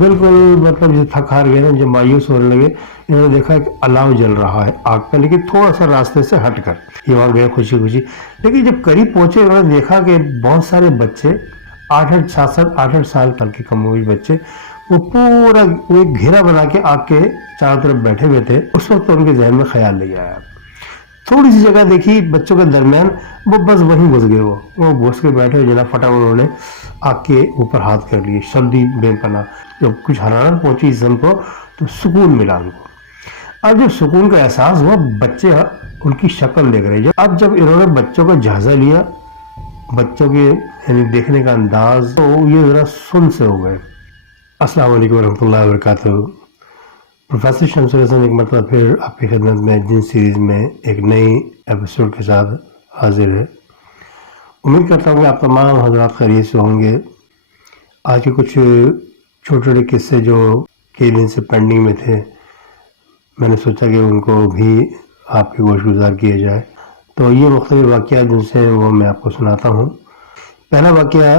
بالکل مطلب جو تھک ہار گئے نا، جب مایوس ہونے لگے، انہوں نے دیکھا کہ الاؤ جل رہا ہے آگ کا، لیکن تھوڑا سا راستے سے ہٹ کر یہ وہاں گئے خوشی خوشی. لیکن جب قریب پہنچے انہوں نے دیکھا کہ بہت سارے بچے 8 سال کے کم ہوئے بچے وہ پورا وہ ایک گھیرا بنا کے آگ کے چاروں طرف بیٹھے ہوئے تھے. اس وقت ان کے ذہن میں خیال نہیں آیا. تھوڑی سی جگہ دیکھی بچوں کے درمیان، وہ بس وہیں گھس گئے. وہ گھس کے بیٹھے جناب فٹافٹ انہوں نے آگ کے اوپر ہاتھ کر لیے. سردی بے پناہ. جب کچھ حرارت پہنچی جسم کو تو سکون ملا ان کو. اب جب سکون کا احساس ہوا، بچے ان کی شکل دیکھ رہے. اب جب انہوں نے بچوں کا جائزہ لیا، بچوں کے یعنی دیکھنے کا انداز، تو یہ ذرا سن سے ہو گئے. السلام علیکم ورحمۃ اللہ وبرکاتہ. پروفیسر شمس الحسن ایک مرتبہ پھر آپ کی خدمت میں جن سیریز میں ایک نئی ایپیسوڈ کے ساتھ حاضر ہے. امید کرتا ہوں کہ آپ تمام حضرات خیریت سے ہوں گے. آج کے کچھ چھوٹے چھوٹے قصے جو کئی دن سے پینڈنگ میں تھے، میں نے سوچا کہ ان کو بھی آپ کے گوش گزار کیا جائے. تو یہ مختلف واقعات جن سے وہ میں آپ کو سناتا ہوں. پہلا واقعہ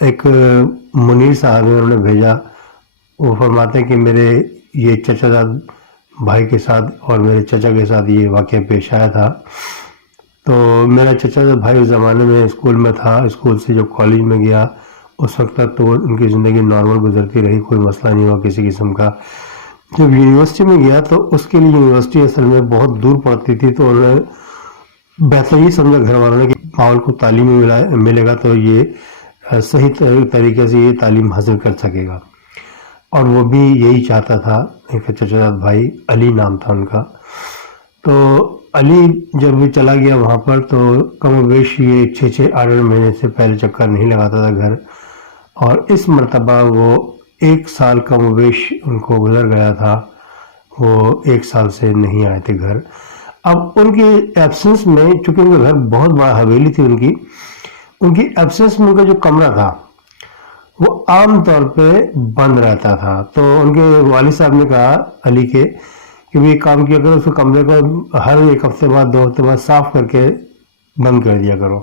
ایک منیر صاحب ہیں، انہوں نے بھیجا. وہ فرماتے ہیں کہ میرے یہ چچا زاد بھائی کے ساتھ اور میرے چچا کے ساتھ یہ واقعہ پیش آیا تھا. تو میرا چچا زاد بھائی اس زمانے میں اسکول میں تھا. اسکول سے جو کالج میں گیا اس وقت تک تو ان کی زندگی نارمل گزرتی رہی، کوئی مسئلہ نہیں ہوا کسی قسم کا. جب یونیورسٹی میں گیا تو اس کے لیے یونیورسٹی اصل میں بہت دور پڑتی تھی، تو انہوں نے بہتر یہ سمجھا گھر والوں نے کہ ماحول کو تعلیم ملے گا تو یہ صحیح طریقے سے یہ تعلیم حاصل کر سکے گا. اور وہ بھی یہی چاہتا تھا. ایک چچا زاد بھائی علی نام تھا ان کا. تو علی جب بھی چلا گیا وہاں پر تو کم و بیش یہ 6-8 مہینے سے پہلے چکر نہیں لگاتا تھا گھر. اور اس مرتبہ وہ 1 سال کم و بیش ان کو گزر گیا تھا، وہ 1 سال سے نہیں آئے تھے گھر. اب ان کی ایبسنس میں، چونکہ ان کا گھر بہت بڑا حویلی تھی ان کی ایبسنس میں ان کا جو کمرہ تھا وہ عام طور پہ بند رہتا تھا. تو ان کے والد صاحب نے کہا علی کے کہ وہ ایک کام کیا کرو، اس کمرے کو ہر 1 ہفتے بعد 2 ہفتے بعد صاف کر کے بند کر دیا کرو.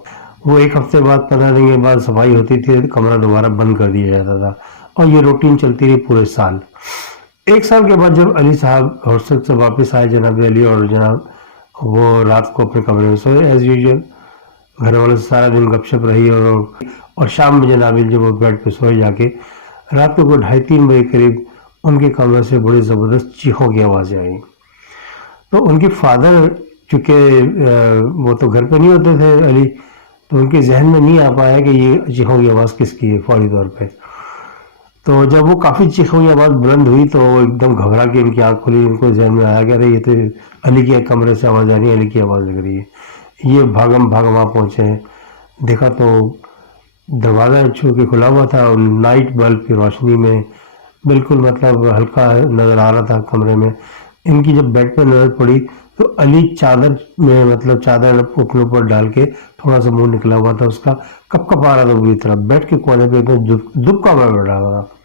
وہ 1 ہفتے بعد 15 دن کے بعد صفائی ہوتی تھی، کمرہ دوبارہ بند کر دیا جاتا تھا. اور یہ روٹین چلتی رہی پورے سال. 1 سال کے بعد جب علی صاحب ہاسٹل سے واپس آئے، جناب علی اور جناب وہ رات کو اپنے کمرے میں سوئے ایز یوزول. گھر والوں سے سارا دن گپ شپ رہی اور شام میں جناب علی جب وہ بیڈ پہ سوئے جا کے، رات کو 2:30-3 بجے قریب ان کے کمرے سے بڑی زبردست چیخوں کی آوازیں آئیں. تو ان کے فادر، چونکہ وہ تو گھر پہ نہیں ہوتے تھے علی، تو ان کے ذہن میں نہیں آ پایا کہ یہ چیخوں کی آواز کس کی ہے فوری طور پہ. تو جب وہ کافی چیخوں کی آواز بلند ہوئی تو وہ ایک دم گھبرا کے ان کی آنکھ کھلی. ان کو ذہن میں آیا کہ ارے یہ تو علی کے کمرے سے آواز آ رہی ہے، علی کی آواز لگ رہی ہے. یہ بھاگم وہاں پہنچے، دیکھا تو دروازہ چھو کے کھلا ہوا تھا اور نائٹ بلب کی روشنی میں بالکل مطلب ہلکا نظر آ رہا تھا کمرے میں. ان کی جب بیڈ پہ نظر پڑی تو علی چادر میں مطلب چادر اپنے اوپر ڈال کے تھوڑا سا منہ نکلا ہوا تھا اس کا، کپ کپ آ رہا تھا پوری طرح. بیڈ کے کونے پہ دبکا ہوا بیٹھا ہوا تھا.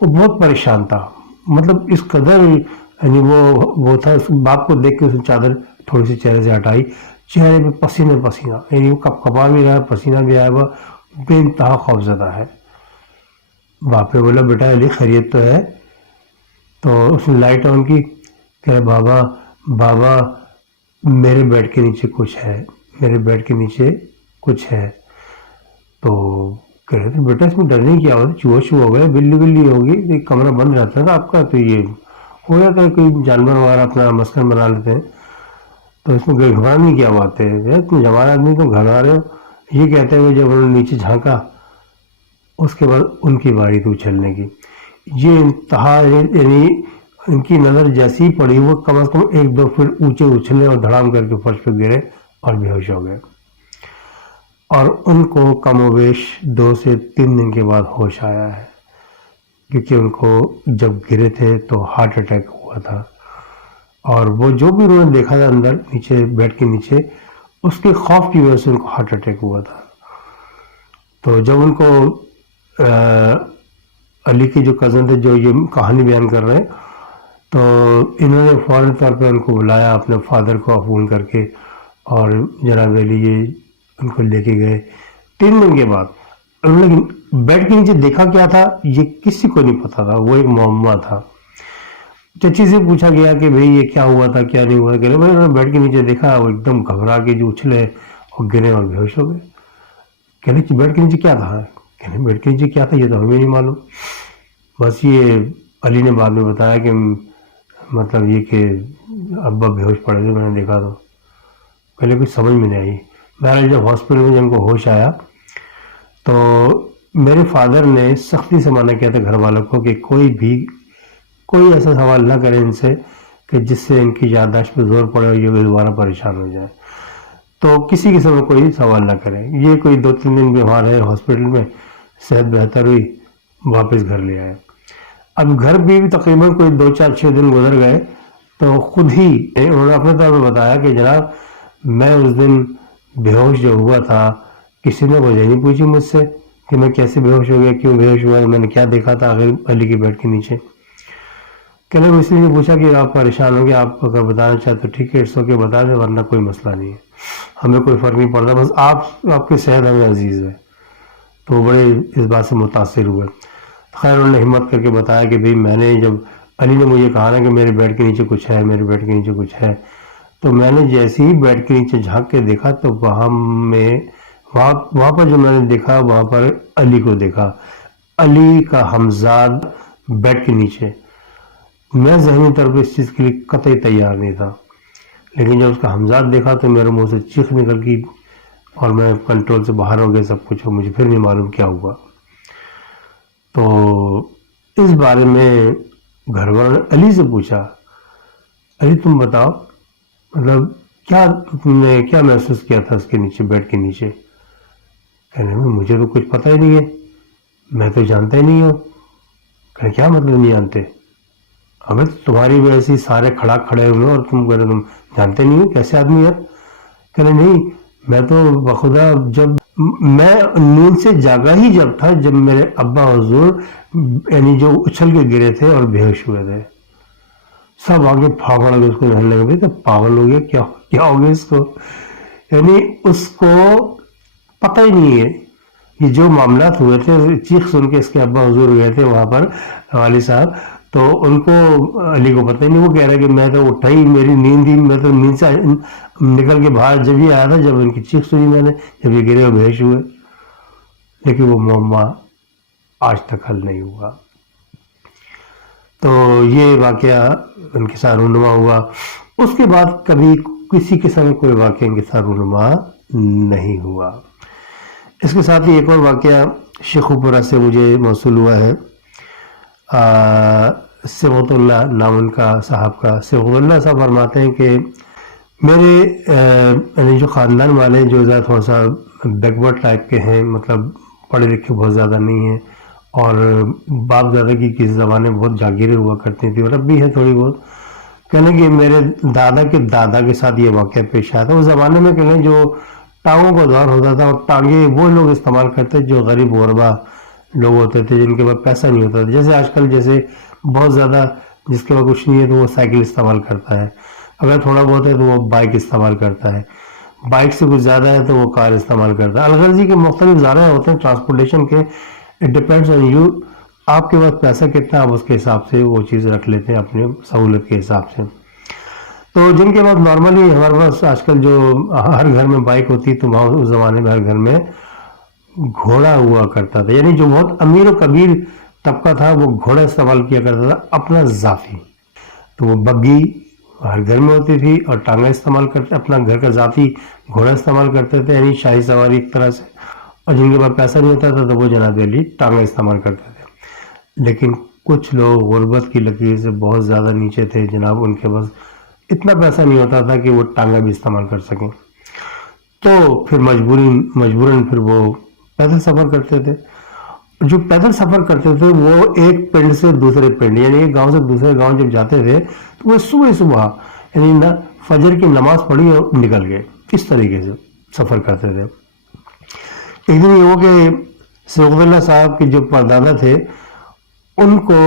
وہ بہت پریشان تھا، مطلب اس قدر یعنی وہ تھا. اس باپ کو دیکھ کے اس نے چادر تھوڑی سی چہرے سے ہٹائی. چہرے پہ پسینہ یعنی وہ کپ کپا بھی رہا ہے، پسینہ بھی آیا ہوا، بے انتہا خوفزدہ ہے. باپ نے بولا بیٹا علی خیریت تو ہے؟ تو اس نے لائٹ آن کی کہ بابا میرے بیڈ کے نیچے کچھ ہے، میرے بیڈ کے نیچے کچھ ہے. تو کہہ رہے تھے بیٹا اس میں ڈرنے کی آواز، چوہا ہو گیا، بلی ہوگی، کمرہ بند رہتا تھا آپ کا تو یہ ہو جاتا ہے، کوئی جانور وغیرہ اپنا مسکن بنا لیتے ہیں. تو اس میں گھبرانے کی کیا بات ہے، تم جوان آدمی تم گھبرا رہے ہو. یہ کہتے ہوئے جب انہوں نے نیچے جھانکا، اس کے بعد ان کی باری تھی اچھلنے کی. یہ انتہا یعنی ان کی نظر جیسی ہی پڑی وہ کم از کم 1-2 فٹ اونچے اچھلے اور دھڑام کر کے فرش پہ گرے اور بے ہوش ہو گئے. اور ان کو کم و بیش 2 سے 3 دن کے بعد ہوش آیا ہے، کیونکہ ان کو جب گرے تھے تو ہارٹ اٹیک ہوا تھا. اور وہ جو بھی انہوں نے دیکھا تھا اندر نیچے بیڈ کے نیچے، اس کے خوف کی وجہ سے ان کو ہارٹ اٹیک ہوا تھا. تو جب ان کو علی کے جو کزن تھے جو یہ کہانی بیان کر رہے ہیں، تو انہوں نے فوراً طور پہ ان کو بلایا اپنے فادر کو فون کر کے، اور جناب علی یہ ان کو لے کے گئے. 3 دن کے بعد انہوں نے بیڈ کے نیچے دیکھا کیا تھا یہ کسی کو نہیں پتا تھا, وہ ایک معمہ تھا. چچی سے پوچھا گیا کہ بھئی یہ کیا ہوا تھا کیا نہیں ہوا, کہ بھائی انہوں نے بیڈ کے نیچے دیکھا, وہ ایک دم گھبرا کے جو اچھلے اور گرے اور بے ہوش ہو گئے. کہنے بیڈ کے نیچے کیا تھا, کہنے بیڈ کے نیچے کیا تھا یہ تو ہمیں نہیں معلوم. بس یہ علی نے بعد میں بتایا کہ مطلب یہ کہ ابا بے ہوش پڑے تھے, میں نے دیکھا تو پہلے کچھ سمجھ میں نہیں آئی. بہرحال جب ہاسپٹل میں جن کو ہوش آیا تو میرے فادر نے سختی سے منع کیا تھا گھر والوں کو کہ کوئی ایسا سوال نہ کرے ان سے کہ جس سے ان کی یادداشت پہ زور پڑے اور یہ دوبارہ پریشان ہو جائے. تو کسی قسم کا کوئی سوال نہ کرے. یہ کوئی 2-3 دن بیمار ہے ہاسپٹل میں, صحت بہتر ہوئی, واپس گھر لے آئے. اب گھر بھی تقریباً کوئی 2-4-6 دن گزر گئے تو خود ہی انہوں نے اپنے طور پہ بتایا کہ جناب میں اس دن بے ہوش جو ہوا تھا کسی نے وجہ نہیں پوچھی مجھ سے کہ میں کیسے بے ہوش ہو گیا, کیوں بے ہوش ہوا, میں نے کیا دیکھا تھا آخر علی کے بیڈ کے نیچے. کہنے اس لیے پوچھا کہ آپ پریشان ہو گے, آپ اگر بتانا چاہتے تو ٹھیک ہے, اٹس اوکے بتا دیں, ورنہ کوئی مسئلہ نہیں ہے, ہمیں کوئی فرق نہیں پڑتا, بس آپ کی صحت ہمیں عزیز ہے. تو بڑے اس بات سے متاثر ہوئے. خیر انہوں نے ہمت کر کے بتایا کہ بھئی میں نے جب علی نے مجھے کہا نا کہ میرے بیڈ کے نیچے کچھ ہے, میرے بیڈ کے نیچے کچھ ہے, تو میں نے جیسے ہی بیڈ کے نیچے جھانک کے دیکھا تو وہاں پر جو میں نے دیکھا وہاں پر علی کو دیکھا, علی کا ہمزاد بیڈ کے نیچے. میں ذہنی طور پہ اس چیز کے لیے قطعی تیار نہیں تھا, لیکن جب اس کا ہمزاد دیکھا تو میرے منہ سے چیخ نکل گئی اور میں کنٹرول سے باہر ہو گیا سب کچھ, اور مجھے پھر نہیں معلوم کیا ہوا. تو اس بارے میں گھر والوں نے علی سے پوچھا, علی تم بتاؤ مطلب کیا تم نے کیا محسوس کیا تھا اس کے نیچے بیڈ کے نیچے. کہنے میں مجھے تو کچھ پتہ ہی نہیں ہے, میں تو جانتا ہی نہیں ہوں. کہنے کیا مطلب نہیں جانتے, ابھی تمہاری وجہ سے سارے کھڑے ہوئے اور تم جانتے نہیں ہو کیسے آدمی ہے. کہنے نہیں میں تو بخدا جب میں نیند سے جاگا ہی جب تھا جب میرے ابا حضور یعنی جو اچھل کے گرے تھے اور بے ہوش ہوئے تھے. سب آگے پھاپڑ کے اس کو رہنے لگے, تو پاگل ہو گیا کیا ہو گیا اس کو, یعنی اس کو پتہ ہی نہیں ہے یہ جو معاملات ہوئے تھے. چیخ سن کے اس کے ابا حضور گئے تھے وہاں پر والد صاحب, تو ان کو علی کو پتہ ہی نہیں. وہ کہہ رہے کہ میں تو اٹھا ہی, میری نیند ہی, میں تو نیند سے نکل کے باہر جب ہی آیا تھا جب ان کی چیخ سنی میں نے, جب یہ گرے اور بے ہوش ہوئے. لیکن وہ معمہ آج تک حل نہیں ہوا. تو یہ واقعہ ان کے ساتھ رونما ہوا. اس کے بعد کبھی کسی قسم کوئی واقعہ ان کے ساتھ رونما نہیں ہوا. اس کے ساتھ ہی ایک اور واقعہ شیخو پورہ سے مجھے موصول ہوا ہے. صبغت اللہ نام ان کا صاحب کا. صبغت اللہ صاحب فرماتے ہیں کہ میرے یعنی جو خاندان والے جو تھوڑا سا بیکورڈ ٹائپ کے ہیں, مطلب پڑھے لکھے بہت زیادہ نہیں ہیں, اور باپ دادا کی کسی زمانے میں بہت جاگیریں ہوا کرتی تھیں, اور اب بھی ہے تھوڑی بہت. کہنے کہ میرے دادا کے ساتھ یہ واقعہ پیش آیا تھا. اس زمانے میں کہنے جو ٹانگوں کا دور ہوتا تھا, اور ٹانگیں وہ لوگ استعمال کرتے جو غریب غربا لوگ ہوتے تھے جن کے پاس پیسہ نہیں ہوتا تھا. جیسے آج کل جیسے بہت زیادہ جس کے پاس کچھ نہیں ہے تو وہ سائیکل استعمال کرتا ہے, اگر تھوڑا بہت ہے تو وہ بائک استعمال کرتا ہے, بائک سے کچھ زیادہ ہے تو وہ کار استعمال کرتا ہے. الغرضی کے مختلف ذرائع ہوتے ہیں ٹرانسپورٹیشن کے. اٹ ڈپینڈس آن یو, آپ کے پاس پیسہ کتنا آپ اس کے حساب سے وہ چیز رکھ لیتے ہیں اپنے سہولت کے حساب سے. تو جن کے پاس نارملی ہمارے پاس آج کل جو ہر گھر میں بائک ہوتی تو وہاں اس زمانے میں ہر گھر میں گھوڑا ہوا کرتا تھا, یعنی جو بہت امیر و کبیر طبقہ تھا وہ گھوڑا استعمال کیا کرتا تھا اپنا ذاتی. تو وہ بگی ہر گھر میں ہوتی تھی اور ٹانگا استعمال کرتے, اپنا گھر کا ذاتی گھوڑا استعمال کرتے تھے, یعنی شاہی سواری ایک طرح سے. اور جن کے پاس پیسہ نہیں ہوتا تھا تو وہ جناب علی ٹانگا استعمال کرتے تھے. لیکن کچھ لوگ غربت کی لکیر سے بہت زیادہ نیچے تھے جناب, ان کے پاس اتنا پیسہ نہیں ہوتا تھا کہ وہ ٹانگا بھی استعمال کر سکیں, تو پھر مجبوراً پھر وہ پیدل سفر کرتے تھے. جو پیدل سفر کرتے تھے وہ ایک پنڈ سے دوسرے پنڈ, یعنی ایک گاؤں سے دوسرے گاؤں جب جاتے تھے تو وہ صبح یعنی فجر کی نماز پڑھی اور نکل گئے, اس طریقے سے سفر کرتے تھے. ایک دن یہ ہو کہ صبغت اللہ صاحب کے جو پردادا تھے ان کو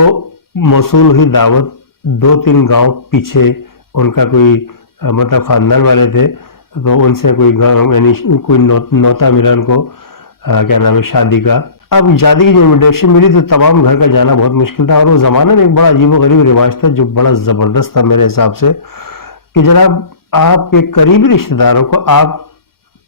موصول ہوئی دعوت, 2-3 گاؤں پیچھے ان کا کوئی مطلب خاندان والے تھے, تو ان سے کوئی گاؤں یعنی کوئی نوتا ملا ان کو, کیا نام ہے, شادی کا, اب شادی کی جو انویٹیشن ملی تو تمام گھر کا جانا بہت مشکل تھا، اور وہ زمانے میں ایک بڑا عجیب و غریب رواج تھا جو بڑا زبردست تھا میرے حساب سے، کہ جناب آپ کے قریبی رشتہ داروں کو آپ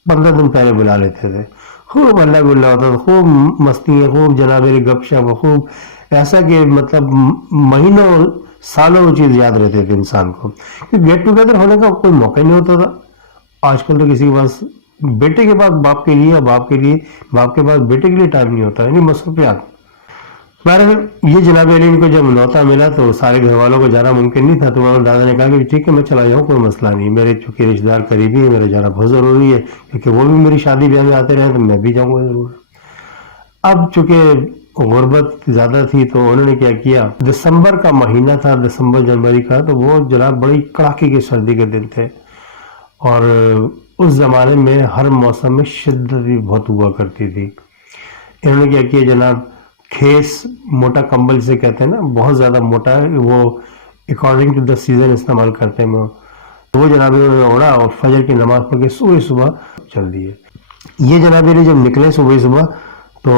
15 دن پہلے بلا لیتے تھے، خوب اللہ گلا ہوتا تھا، خوب مستی، خوب جناب میری گپ شپ، خوب ایسا کہ مطلب مہینوں سالوں وہ چیز یاد رہتے تھے انسان کو، گیٹ ٹوگیدر ہونے کا کوئی موقع ہی نہیں ہوتا تھا۔ آج کل تو کسی کے پاس بیٹے کے پاس باپ کے لیے، باپ کے لیے باپ کے پاس بیٹے کے لیے ٹائم نہیں ہوتا، یعنی مصروفیات۔ بہرحال یہ جناب علی کو جب نوتا ملا تو سارے گھر والوں کو جانا ممکن نہیں تھا، تو میرے دادا نے کہا کہ ٹھیک ہے میں چلا جاؤں، کوئی مسئلہ نہیں، میرے چونکہ رشتے دار قریبی ہے، میرا جانا بہت ضروری ہے، کیونکہ وہ بھی میری شادی بیاہ میں آتے رہے تو میں بھی جاؤں گا ضرور۔ اب چونکہ غربت زیادہ تھی تو انہوں نے کیا کیا، دسمبر کا مہینہ تھا، دسمبر جنوری کا، تو وہ جناب بڑی کڑاکے کی سردی کے دن تھے، اور اس زمانے میں ہر موسم میں شدت بھی بہت ہوا کرتی تھی۔ انہوں نے کیا کیا جناب، کھیس موٹا کمبل سے کہتے ہیں نا، بہت زیادہ موٹا ہے وہ، اکارڈنگ ٹو دا سیزن استعمال کرتے ہیں وہ جناب انہوں نے اوڑا اور فجر کی نماز پڑھ کے صبح چل دیے۔ یہ جناب جب نکلے صبح تو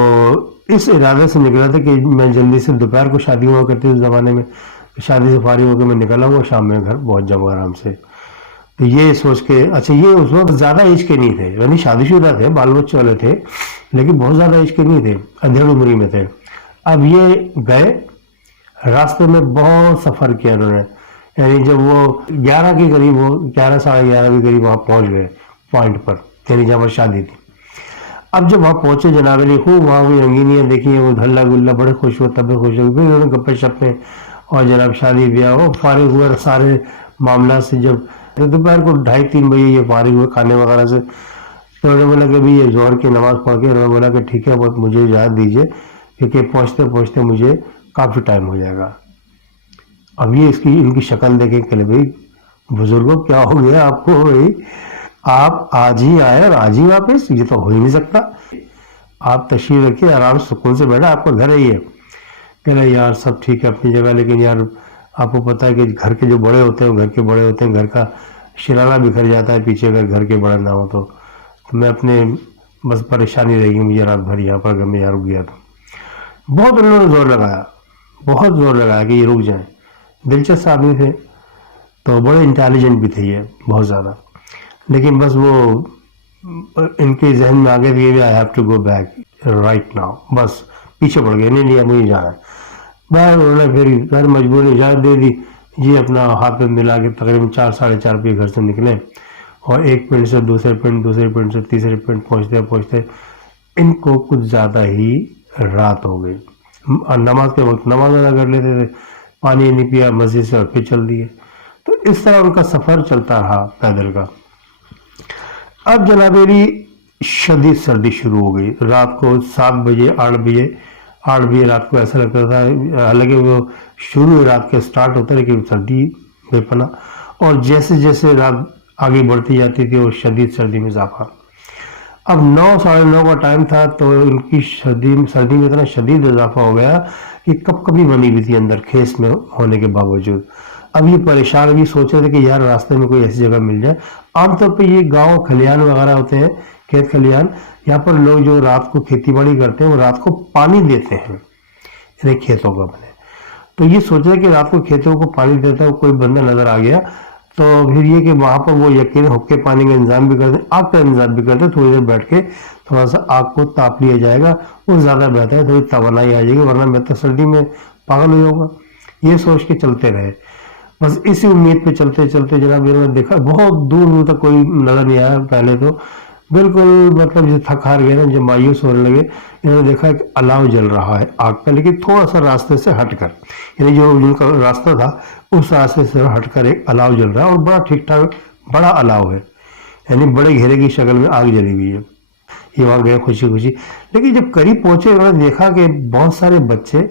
اس ارادے سے نکلا تھا کہ میں جلدی سے، دوپہر کو شادی ہوا کرتی اس زمانے میں، شادی سے فارغ ہو کے میں نکل آؤں گا، شام میں گھر پہنچ جاؤں گا آرام سے۔ تو یہ سوچ کے، اچھا یہ اس وقت زیادہ ایج کے نہیں تھے، یعنی شادی شدہ تھے، بال بچے والے تھے، لیکن بہت زیادہ ایج کے نہیں تھے، ادھیڑ عمری میں تھے۔ اب یہ گئے، راستے میں بہت سفر کیا انہوں نے، یعنی جب وہ 11 کے قریب، وہ 11 ساڑھے 11 کے قریب وہاں پہنچ گئے پوائنٹ پر، یعنی جہاں پر شادی تھی۔ اب جب وہاں پہنچے جناب علی، خوب وہاں کی رنگینیاں دیکھی، وہ دھلا گلا، بڑے خوش ہوئے، طبع خوش ہوئے، پھر انہوں نے گپے شپے اور جناب شادی بیاہ وہ فارغ ہوئے سارے معاملات سے۔ جب دوپہر کو 2:30-3 بجے یہ فارغ ہوئے کھانے وغیرہ سے، تو انہوں نے بولا کہ بھی یہ ظہر کی نماز پڑھ کے، انہوں نے بولا کہ ٹھیک ہے بہت مجھے اجازت دیجیے، کیونکہ پہنچتے پہنچتے مجھے کافی ٹائم ہو جائے گا۔ اب یہ ان کی شکل دیکھیں کہ بھائی بزرگوں کیا ہو گیا آپ کو، بھائی آپ آج ہی آئے اور آج ہی واپس، یہ تو ہو ہی نہیں سکتا، آپ تشریف رکھیے، آرام سے سکون سے بیٹھا، آپ کا گھر ہے یہ۔ کہہ رہے یار سب ٹھیک ہے اپنی جگہ، لیکن یار آپ کو پتہ ہے کہ گھر کے جو بڑے ہوتے ہیں، گھر کے بڑے ہوتے ہیں، گھر کا شرارہ بکھر جاتا ہے پیچھے، اگر گھر کے بڑے نہ ہو تو میں اپنے بس پریشانی رہے گی مجھے رات بھر یہاں پر، اگر میں یہاں رک گیا تو۔ بہت انہوں نے زور لگایا، بہت زور لگایا کہ یہ رک جائیں۔ دلچسپ آدمی تھے تو، بڑے انٹیلیجنٹ بھی تھے یہ بہت زیادہ، لیکن بس وہ ان کے ذہن میں آگے بھی I have to go back right now, بس پیچھے پڑ گئے، نہیں نہیں مجھے جانا ہے۔ باہر انہوں نے پھر غیر مجبور اجازت دے دی جی، اپنا ہاتھ میں ملا کے تقریباً 4-4:30 بجے گھر سے نکلے، اور ایک پنڈ سے دوسرے پنڈ، دوسرے پنڈ سے تیسرے پنڈ، پہنچتے پہنچتے ان کو کچھ زیادہ ہی رات ہو گئی، اور نماز کے وقت نماز ادا کر لیتے تھے، پانی نہیں پیا مسجد سے اور پھر چل دیے۔ تو اس طرح ان کا سفر چلتا رہا پیدل کا۔ اب جناب علی شدید سردی شروع ہو گئی، رات کو 7 بجے 8 بجے رات کو ایسا لگتا تھا، حالانکہ وہ شروع رات کے سٹارٹ ہوتا ہے، لیکن سردی بے پناہ، اور جیسے جیسے رات آگے بڑھتی جاتی تھی وہ شدید سردی میں اضافہ۔ اب 9-9:30 کا ٹائم تھا تو ان کی سردی میں اتنا شدید اضافہ ہو گیا کہ کب کبھی بنی ہوئی تھی اندر کھیس میں ہونے کے باوجود۔ اب یہ پریشان، ابھی سوچ رہے تھے کہ یار راستے میں کوئی ایسی جگہ مل جائے۔ عام طور پہ یہ گاؤں کھلیان وغیرہ ہوتے ہیں، کھیت کھلیان، یہاں پر لوگ جو رات کو کھیتی باڑی کرتے ہیں وہ رات کو پانی دیتے ہیں یعنی کھیتوں کو اپنے۔ تو یہ سوچ رہے کہ رات کو کھیتوں کو پانی دیتا ہے، کوئی بندہ نظر آ گیا تو پھر یہ کہ وہاں پر وہ یقین حقے پانی کا انتظام بھی کرتے ہیں، آگ کا انتظام بھی کرتے ہیں، تھوڑی دیر بیٹھ کے تھوڑا سا آگ کو تاپ لیا جائے گا، وہ زیادہ بہتر ہے، تھوڑی توانائی آ جائے گی، ورنہ میں تو سردی میں پاگل ہو جاؤں گا۔ یہ سوچ کے چلتے رہے، بس اسی امید پہ چلتے چلتے جناب انہوں نے دیکھا بہت دور دور تک کوئی نظر نہیں آیا، پہلے تو بالکل مطلب جو تھک ہار گئے نا، جب مایوس ہونے لگے، انہوں نے دیکھا ایک الاؤ جل رہا ہے آگ کا، لیکن تھوڑا سا راستے سے ہٹ کر، یعنی جو ان کا راستہ تھا اس راستے سے ہٹ کر ایک الاؤ جل رہا ہے، اور بڑا ٹھیک ٹھاک بڑا الاؤ ہے، یعنی بڑے گھیرے کی شکل میں آگ جلی ہوئی ہے۔ یہ وہاں گئے خوشی خوشی، لیکن جب قریب پہنچے انہوں نے دیکھا کہ بہت سارے بچے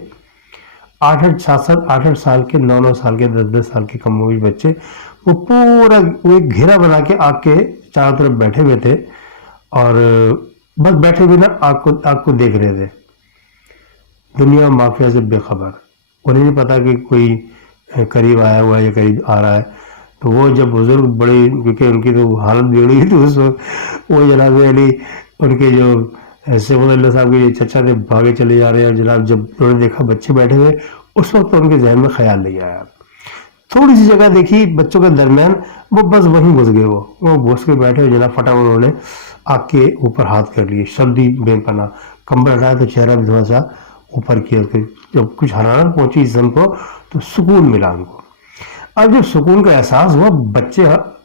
8-8 سال کے، 9 سال کے، 10 سال کے کم ہوئی بچے، وہ پورا وہ ایک گھیرا بنا کے آگ کے چاروں طرف بیٹھے ہوئے تھے، اور بس بیٹھے ہوئے نا آگ کو دیکھ رہے تھے، دنیا مافیا سے بے خبر، انہیں نہیں پتا کہ کوئی قریب آیا ہوا ہے یا قریب آ رہا ہے۔ تو وہ جب بزرگ بڑے، کیونکہ ان کی تو حالت بگڑی ہوئی تھی اس وقت، وہ جناب علی ان کے جو ایسے اللہ صاحب کے یہ چچا تھے بھاگے چلے جا رہے ہیں. اور جناب جب انہوں نے دیکھا بچے بیٹھے ہوئے اس وقت ان کے ذہن میں خیال نہیں آیا. تھوڑی سی جگہ دیکھی بچوں کے درمیان, وہ بس وہیں گھس گئے. وہ گھس کے بیٹھے ہوئے جناب فٹافٹ انہوں نے آگ کے اوپر ہاتھ کر لیے, سردی بے پناہ. کمبل ہٹایا تو چہرہ بھی تھوڑا سا اوپر کیا. جب کچھ حرارت پہنچی جسم کو تو سکون ملا ان کو. اب جب سکون کا احساس ہوا, بچے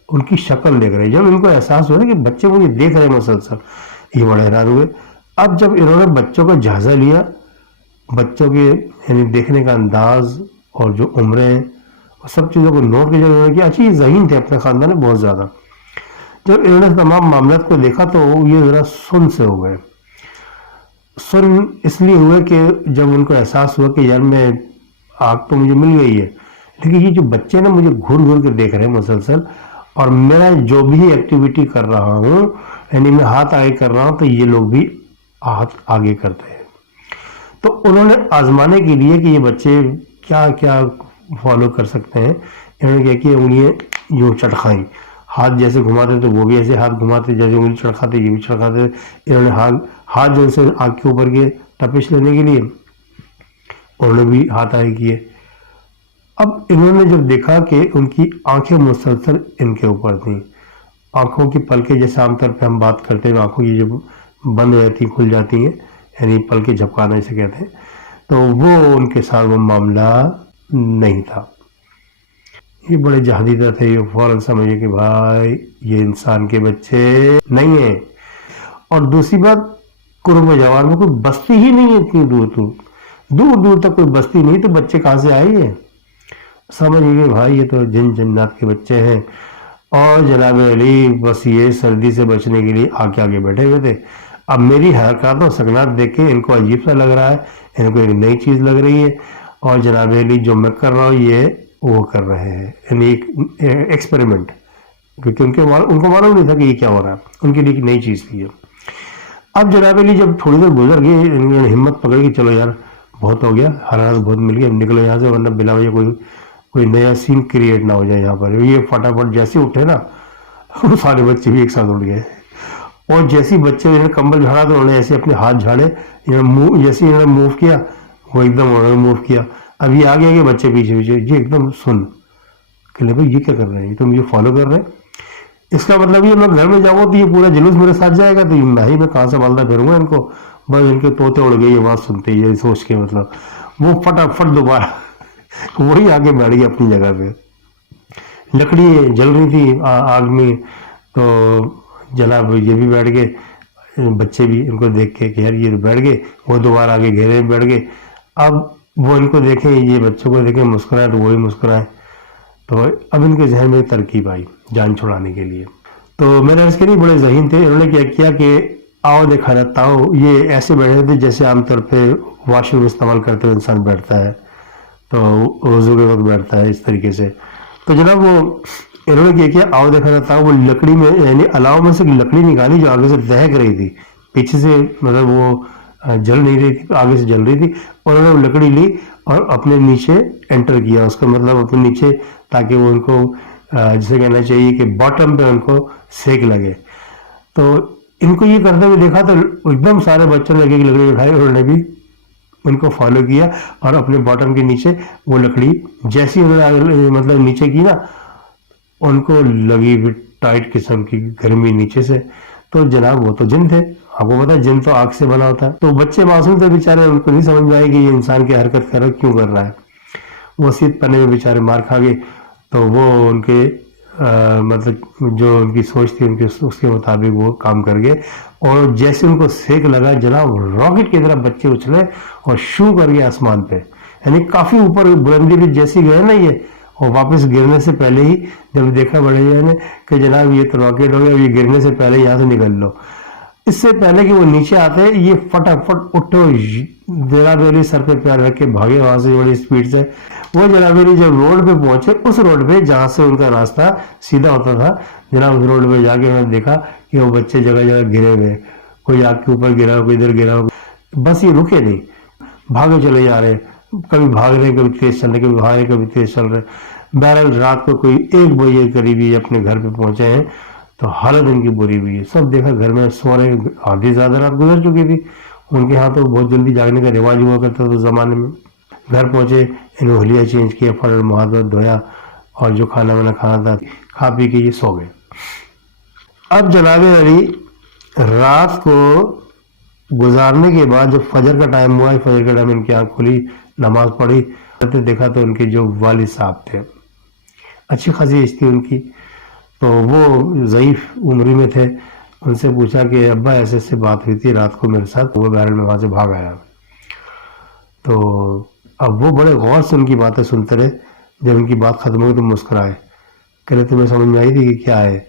ان کی شکل دیکھ رہے, جب ان کو احساس ہوا کہ بچے مجھے دیکھ رہے مسلسل, یہ بڑے حیران ہوئے. اب جب انہوں نے بچوں کا جائزہ لیا, بچوں کے یعنی دیکھنے کا انداز اور جو عمریں سب چیزوں کو نوٹ کیا, انہوں نے کیا اچھی ذہین تھے اپنے خاندان میں بہت زیادہ. جب انہوں نے تمام معاملات کو دیکھا تو یہ ذرا سن سے ہو گئے. سن اس لیے ہوئے کہ جب ان کو احساس ہوا کہ یار میں آگ تو مجھے مل گئی ہے, لیکن یہ جو بچے نا مجھے گھور گھور کے دیکھ رہے ہیں مسلسل, اور میں جو بھی ایکٹیویٹی کر رہا ہوں یعنی میں ہاتھ آگے کر رہا ہوں تو یہ لوگ بھی ہاتھ آگے کرتے ہیں. تو انہوں نے آزمانے کے لیے کہ یہ بچے کیا کیا فالو کر سکتے ہیں, انہوں نے کیا کہ انگلیاں یوں چٹخائیں, ہاتھ جیسے گھماتے تو وہ بھی ایسے ہاتھ گھماتے, جیسے انگلی چڑکاتے یہ بھی چڑکاتے. انہوں نے ہاتھ جو سے آگ کے اوپر کے تپش لینے کے لیے انہوں نے بھی ہاتھ آگے کیے. اب انہوں نے جب دیکھا کہ ان کی آنکھیں مسلسل ان کے اوپر تھیں, آنکھوں کی پلکیں جیسے عام طور پہ ہم بات کرتے ہیں آنکھوں کی جب بند ہو جاتی ہیں کھل جاتی ہیں یعنی پلکیں جھپکانا اسے کہتے ہیں, تو وہ ان کے ساتھ وہ معاملہ نہیں تھا. یہ بڑے جہادیدہ تھے, یہ فوراً سمجھے کہ بھائی یہ انسان کے بچے نہیں ہیں. اور دوسری بات, قرب جوار میں کوئی بستی ہی نہیں ہے, اتنی دور دور تک کوئی بستی نہیں, تو بچے کہاں سے آئے ہیں؟ سمجھ گئے بھائی یہ تو جن جنات کے بچے ہیں. اور جناب علی بس یہ سردی سے بچنے کے لیے آگے آگے بیٹھے ہوئے تھے. اب میری حرکات و سکنات دیکھ کے ان کو عجیب سا لگ رہا ہے, ان کو ایک نئی چیز لگ رہی ہے, اور جناب علی جو میں کر رہا ہوں یہ وہ کر رہے ہیں, یعنی ایک ایکسپیریمنٹ, کیونکہ ان کو معلوم نہیں تھا کہ یہ کیا ہو رہا ہے, ان کے لیے ایک نئی چیز تھی. اب جناب علی جب تھوڑی دیر گزر گئی, انہوں نے ہمت پکڑ کے چلو یار بہت ہو گیا, حرارت بہت مل گئی, اب نکلو یہاں سے, ورنہ بلا وجہ کوئی نیا سین کریٹ نہ ہو جائے یہاں پر. یہ فٹافٹ جیسے اٹھے نا وہ سارے بچے بھی ایک ساتھ اٹھ گئے, اور جیسے بچے انہوں نے کمبل جھاڑا تو انہوں نے ایسے اپنے ہاتھ جھاڑے, جیسے انہوں نے موو کیا وہ ایک دم انہوں نے موو کیا. اب یہ آگے آگے بچے پیچھے یہ ایک دم سن کہ لے بھائی یہ کیا کر رہے ہیں, یہ تو مجھے فالو کر رہے ہیں. اس کا مطلب یہ میں گھر میں جاؤں گا تو یہ پورا جلوس میرے ساتھ جائے گا, تو میں کہاں سے بالتا پھروں گا ان کو, بس ان کے طوطے اڑ گئے یہ بات سنتے یہ سوچ کے, مطلب وہ فٹافٹ دوبارہ وہی آگے بیٹھ گیا اپنی جگہ پہ. لکڑی جل رہی تھی آگ میں, تو جناب یہ بھی بیٹھ گئے, بچے بھی ان کو دیکھ کے کہ یار یہ بیٹھ گئے, وہ دوبارہ آگے گھیرے میں بیٹھ گئے. اب وہ ان کو دیکھیں, یہ بچوں کو دیکھیں مسکرائے تو وہی مسکرائے. تو اب ان کے ذہن میں ترکیب آئی جان چھڑانے کے لیے. تو میں نے اس کے لیے بڑے ذہین تھے, انہوں نے کیا کیا کہ آؤ دیکھا رہتا ہو, یہ ایسے بیٹھے تھے جیسے عام طور پہ واش روم استعمال کرتے ہوئے انسان بیٹھتا ہے, تو وضو کے وقت بیٹھتا ہے اس طریقے سے. تو جناب وہ انہوں نے کیا آؤ دیکھا رہتا ہو, وہ لکڑی میں یعنی الاؤ میں سے لکڑی نکالی جو آگے سے دہک رہی تھی, پیچھے سے مطلب وہ جل نہیں رہی تھی, آگے سے جل رہی تھی, اور انہوں نے لکڑی لی اور اپنے نیچے انٹر کیا, اس کا مطلب اپنے نیچے, تاکہ وہ ان کو جسے کہنا چاہیے کہ باٹم پہ ان کو سیک لگے. تو ان کو یہ کرتے ہوئے دیکھا تو ایک دم سارے بچوں نے ایک ایک لکڑی اٹھائی, انہوں نے بھی ان کو فالو کیا, اور اپنے باٹم کے نیچے وہ لکڑی جیسی انہوں نے مطلب نیچے کی نا, ان کو لگی بھی ٹائٹ قسم کی گرمی نیچے سے. تو جناب وہ تو جن تھے, آپ کو پتا ہے جن تو آگ سے بنا ہوتا ہے, تو بچے معصوم تھے بیچارے, ان کو نہیں سمجھ میں آئے کہ یہ انسان کی حرکت کر رہا کیوں کر رہا ہے. وہ سیدھ پنے میں بیچارے مار کھا گئے. تو وہ ان کے مطلب جو ان کی سوچ تھی ان کے اس کے مطابق وہ کام کر گئے, اور جیسے ان کو سیک لگا جناب راکٹ کی طرح بچے اچھلے اور شو کر گئے آسمان پہ, یعنی کافی اوپر بلندی پہ جیسی گئے نا یہ, اور واپس گرنے سے پہلے ہی جب دیکھا بڑے نے کہ جناب یہ تو راکٹ ہو گیا, یہ گرنے سے پہلے یہاں سے نکل لو. اس سے پہلے کہ وہ نیچے آتے یہ فٹافٹ اٹھو, جناب علی سر پہ پیار رکھ کے بھاگے وہاں سے بڑی اسپیڈ سے. وہ جناب علی جب روڈ پہ پہنچے, اس روڈ پہ جہاں سے ان کا راستہ سیدھا ہوتا تھا, جناب اس روڈ پہ جا کے انہوں نے دیکھا کہ وہ بچے جگہ جگہ گرے ہوئے, کوئی آگ کے اوپر گرا, کوئی ادھر گرا. بس یہ رکے نہیں, بھاگے چلے جا رہے, کبھی بھاگ رہے کبھی تیز چل رہے, کبھی بھاگ رہے کبھی تیز چل رہے. بہرحال رات کو کوئی 1 بجے قریب ہی اپنے گھر پہ پہنچے ہیں, تو حالت ان کی بری ہوئی ہے. سب دیکھا گھر میں سو رہے, آدھی زیادہ رات گزر چکی تھی. ان کے ہاں تو بہت جلدی جاگنے کا رواج ہوا کرتا تھا اس زمانے میں. گھر پہنچے, انہوں حلیہ چینج کیا, فوراً ہاتھ واتھ دھویا, اور جو کھانا وانا کھانا تھا کھا پی کے یہ سو گئے. اب جناب علی رات کو گزارنے کے بعد جب فجر کا ٹائم ہوا, فجر کا ٹائم ان کی آنکھ کھلی, نماز پڑھی, دیکھا تو ان کے جو والد صاحب تھے, اچھی خاصی ایج تھی ان کی, تو وہ ضعیف عمری میں تھے. ان سے پوچھا کہ ابا ایسے ایسے بات ہوئی تھی رات کو میرے ساتھ, وہ بہرحال میں وہاں سے بھاگ آیا. تو اب وہ بڑے غور سے ان کی باتیں سنتے رہے. جب ان کی بات ختم ہو گئی تو مسکرائے, کہنے تمہیں سمجھ میں آئی تھی کہ کیا ہے؟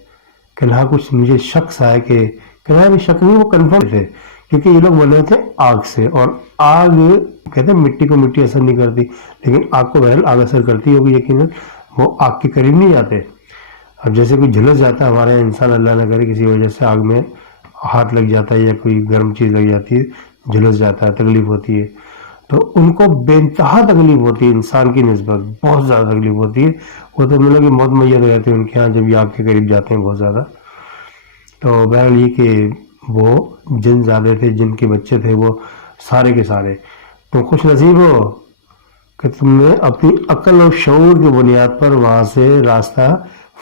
کہ ہاں کچھ مجھے شک سا ہے. کہ ابھی شک نہیں, وہ کنفرم تھے, کیونکہ یہ لوگ بنے تھے آگ سے, اور آگ کہتے ہیں مٹی کو مٹی اثر نہیں کرتی, لیکن آگ کو بہرحال آگ اثر کرتی ہوگی یقیناً. وہ آگ کے قریب نہیں جاتے. اب جیسے کوئی جھلس جاتا ہے ہمارے انسان, اللہ نہ کرے کسی وجہ سے آگ میں ہاتھ لگ جاتا ہے یا کوئی گرم چیز لگ جاتی ہے, جھلس جاتا ہے, تکلیف ہوتی ہے. تو ان کو بے انتہا تکلیف ہوتی ہے انسان کی نسبت, بہت زیادہ تکلیف ہوتی ہے. وہ تو ملو کہ موت میت ہو جاتی ہے ان کے ہاں جب یہ آگ کے قریب جاتے ہیں بہت زیادہ. تو بہرحال یہ کہ وہ جن زیادہ تھے, جن کے بچے تھے وہ سارے کے سارے. تو خوش نصیب ہو کہ تم نے اپنی عقل اور شعور کی بنیاد پر وہاں سے راستہ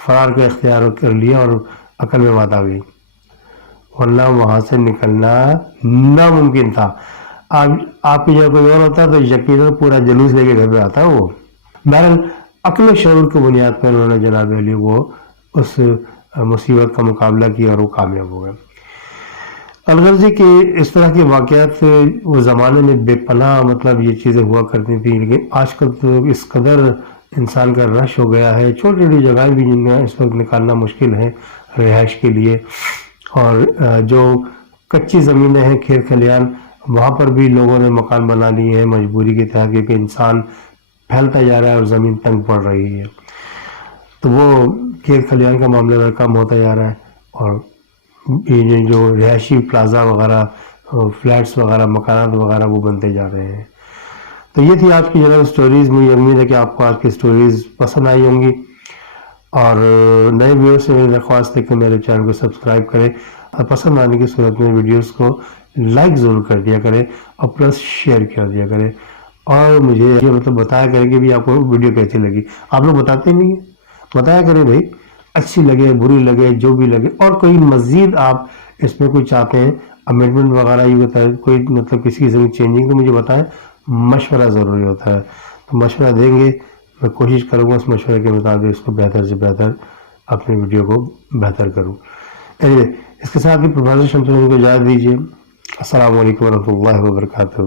فرار کا اختیار کر لیا اور عقل میں بات آ گئی, ورنہ وہاں سے نکلنا ناممکن تھا. آپ کی جگہ کوئی اور ہوتا تو یقیناً پورا جلوس لے کے گھر پہ آتا وہ. بہرحال عقل و شعور کی بنیاد پر انہوں نے جناب علی وہ اس مصیبت کا مقابلہ کیا اور وہ کامیاب ہو گئے. الغرضی کہ اس طرح کے واقعات وہ زمانے میں بے پناہ مطلب یہ چیزیں ہوا کرتی تھیں, لیکن آج کل تو اس قدر انسان کا رش ہو گیا ہے, چھوٹی چھوٹی جگہیں بھی جن میں اس وقت نکالنا مشکل ہے رہائش کے لیے. اور جو کچی زمینیں ہیں, کھیت کھلیان, وہاں پر بھی لوگوں نے مکان بنا لیے ہیں مجبوری کے تحت, کیونکہ انسان پھیلتا جا رہا ہے اور زمین تنگ پڑ رہی ہے. تو وہ کھیت کھلیان کا معاملہ کم ہوتا جا رہا ہے, اور یہ جو رہائشی پلازا وغیرہ, فلیٹس وغیرہ, مکانات وغیرہ وہ بنتے جا رہے ہیں. تو یہ تھی آج کی جناب سٹوریز. مجھے امید ہے کہ آپ کو آج کی سٹوریز پسند آئی ہوں گی, اور نئے ویڈیو سے میری درخواست ہے کہ میرے چینل کو سبسکرائب کریں, اور پسند آنے کی صورت میں ویڈیوز کو لائک ضرور کر دیا کریں, اور پلس شیئر کر دیا کریں, اور مجھے یہ مطلب بتایا کریں کہ بھی آپ کو ویڈیو کیسی لگی. آپ لوگ بتاتے نہیں ہیں, بتایا کریں بھائی, اچھی لگے بری لگے جو بھی لگے. اور کوئی مزید آپ اس میں کوئی چاہتے ہیں امینڈمنٹ وغیرہ, یہ بتائیں کوئی مطلب کسی قسم کی چینجنگ, تو مجھے بتائیں. مشورہ ضروری ہوتا ہے, تو مشورہ دیں گے, میں کوشش کروں گا اس مشورے کے مطابق اس کو بہتر سے بہتر اپنی ویڈیو کو بہتر کروں. اس کے ساتھ ہی پروفیسر شمس کو اجازت دیجیے. السلام علیکم ورحمۃ اللہ وبرکاتہ.